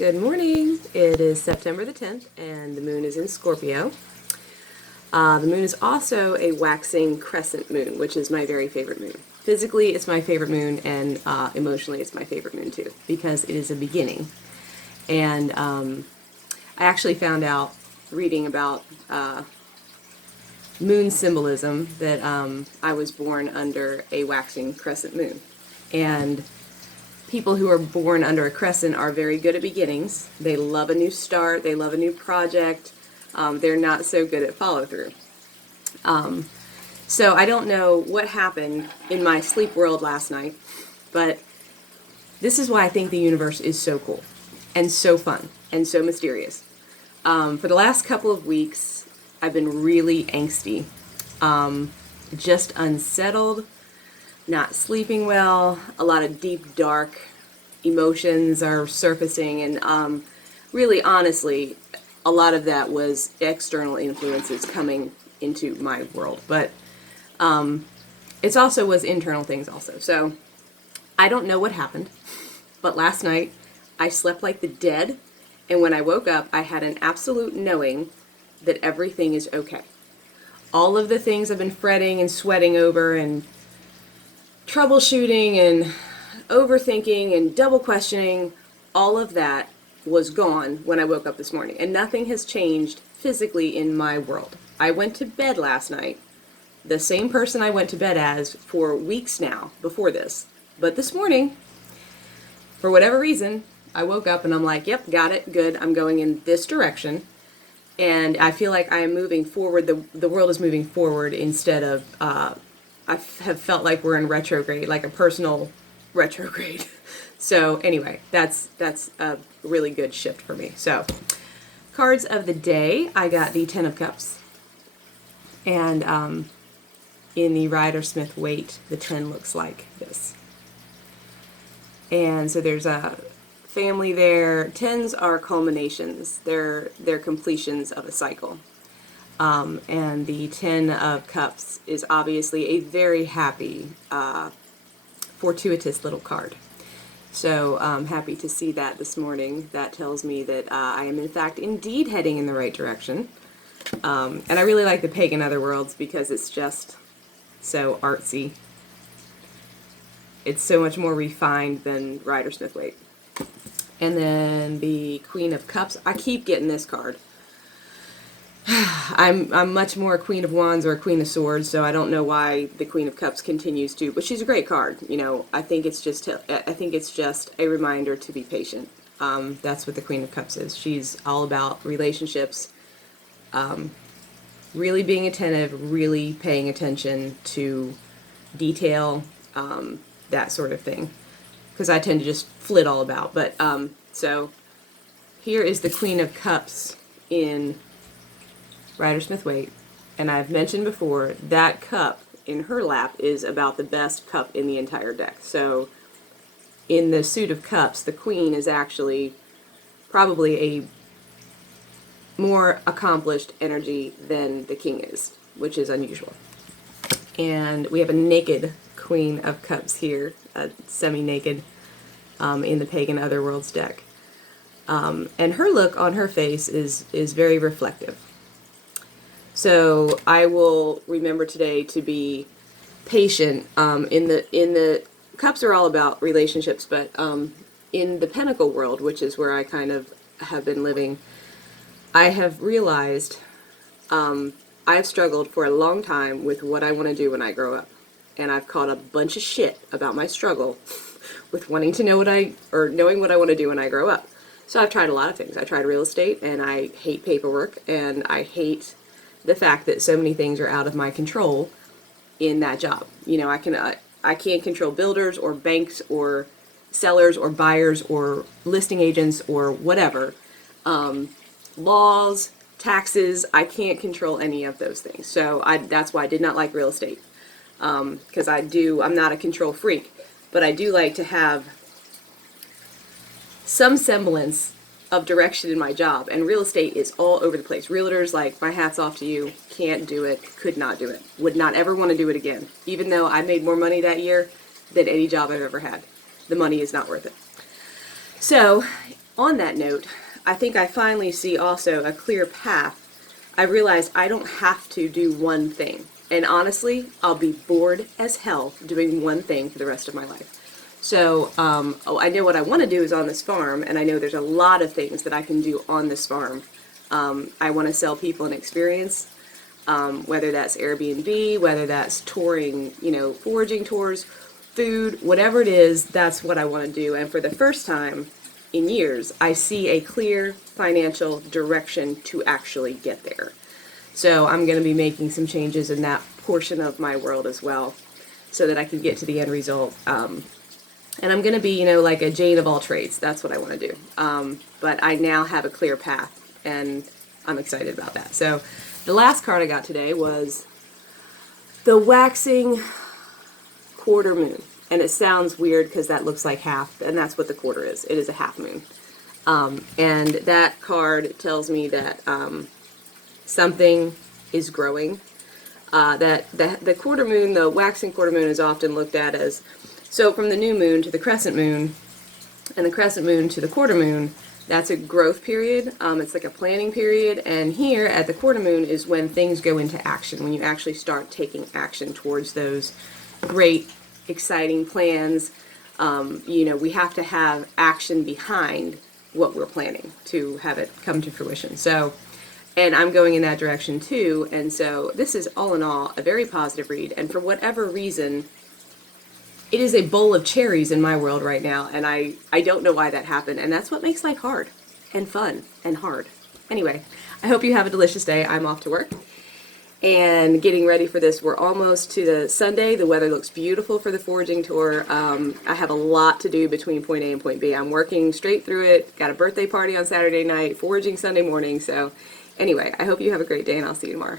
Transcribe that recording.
Good morning. It is September the 10th, and the moon is in Scorpio. The moon is also a waxing crescent moon, which is my very favorite moon. Physically, it's my favorite moon, and emotionally, it's my favorite moon too, because it is a beginning. And I actually found out, reading about moon symbolism, that I was born under a waxing crescent moon. And people who are born under a crescent are very good at beginnings. They love a new start. They love a new project. They're not so good at follow through. So I don't know what happened in my sleep world last night, but this is why I think the universe is so cool and so fun and so mysterious. For the last couple of weeks, I've been really angsty, just unsettled, not sleeping well. A lot of deep, dark emotions are surfacing, and really, honestly, a lot of that was external influences coming into my world, but it also was internal things also. So I don't know what happened, but last night I slept like the dead, and when I woke up, I had an absolute knowing that everything is okay. All of the things I've been fretting and sweating over and troubleshooting and overthinking and double questioning, all of that was gone when I woke up this morning, and nothing has changed physically in my world. I went to bed last night, the same person I went to bed as for weeks now before this, but this morning, for whatever reason, I woke up and I'm like, yep, got it, good, I'm going in this direction, and I feel like I am moving forward. The world is moving forward instead of I have felt like we're in retrograde, like a personal retrograde. So anyway, that's a really good shift for me. So cards of the day, I got the Ten of Cups, and in the Rider-Smith weight, the 10 looks like this. And so there's a family there. Tens are culminations. They're completions of a cycle. And the Ten of Cups is obviously a very happy, fortuitous little card. So I'm happy to see that this morning. That tells me that I am in fact indeed heading in the right direction. And I really like the Pagan Otherworlds because it's just so artsy. It's so much more refined than Rider-Smith weight. And then the Queen of Cups. I keep getting this card. I'm much more a Queen of Wands or a Queen of Swords, so I don't know why the Queen of Cups continues to, but she's a great card. You know, I think it's just a reminder to be patient. That's what the Queen of Cups is. She's all about relationships, really being attentive, really paying attention to detail, that sort of thing. Because I tend to just flit all about. But so here is the Queen of Cups in Rider-Smith weight, and I've mentioned before that cup in her lap is about the best cup in the entire deck. So in the suit of cups, the Queen is actually probably a more accomplished energy than the King is, which is unusual. And we have a naked Queen of Cups here, semi-naked, in the Pagan Otherworlds deck. And her look on her face is very reflective. So I will remember today to be patient. In the cups are all about relationships, but in the Pentacle world, which is where I kind of have been living, I have realized I've struggled for a long time with what I want to do when I grow up, and I've caught a bunch of shit about my struggle with wanting to know knowing what I want to do when I grow up. So I've tried a lot of things. I tried real estate, and I hate paperwork, and I hate the fact that so many things are out of my control in that job. You know, I can't control builders or banks or sellers or buyers or listing agents or whatever. Laws, taxes, I can't control any of those things. So that's why I did not like real estate. Because I'm not a control freak, but I do like to have some semblance of direction in my job, and real estate is all over the place. Realtors, like, my hat's off to you, can't do it, could not do it, would not ever want to do it again, even though I made more money that year than any job I've ever had. The money is not worth it. So on that note, I think I finally see also a clear path. I realize I don't have to do one thing. And honestly, I'll be bored as hell doing one thing for the rest of my life. So I know what I want to do is on this farm, and I know there's a lot of things that I can do on this farm. I want to sell people an experience, whether that's Airbnb, whether that's touring, foraging tours, food, whatever it is, that's what I want to do. And for the first time in years, I see a clear financial direction to actually get there. So I'm going to be making some changes in that portion of my world as well, so that I can get to the end result. And I'm going to be, like a Jane of all trades. That's what I want to do. But I now have a clear path, and I'm excited about that. So the last card I got today was the waxing quarter moon. And it sounds weird because that looks like half, and that's what the quarter is. It is a half moon. And that card tells me that something is growing. That the quarter moon, the waxing quarter moon, is often looked at as, so from the new moon to the crescent moon, and the crescent moon to the quarter moon, that's a growth period. It's like a planning period. And here at the quarter moon is when things go into action, when you actually start taking action towards those great, exciting plans. We have to have action behind what we're planning to have it come to fruition. So, and I'm going in that direction too. And so this is all in all a very positive read. And for whatever reason, it is a bowl of cherries in my world right now. And I don't know why that happened. And that's what makes life hard and fun and hard. Anyway, I hope you have a delicious day. I'm off to work and getting ready for this. We're almost to the Sunday. The weather looks beautiful for the foraging tour. I have a lot to do between point A and point B. I'm working straight through it. Got a birthday party on Saturday night, foraging Sunday morning. So anyway, I hope you have a great day, and I'll see you tomorrow.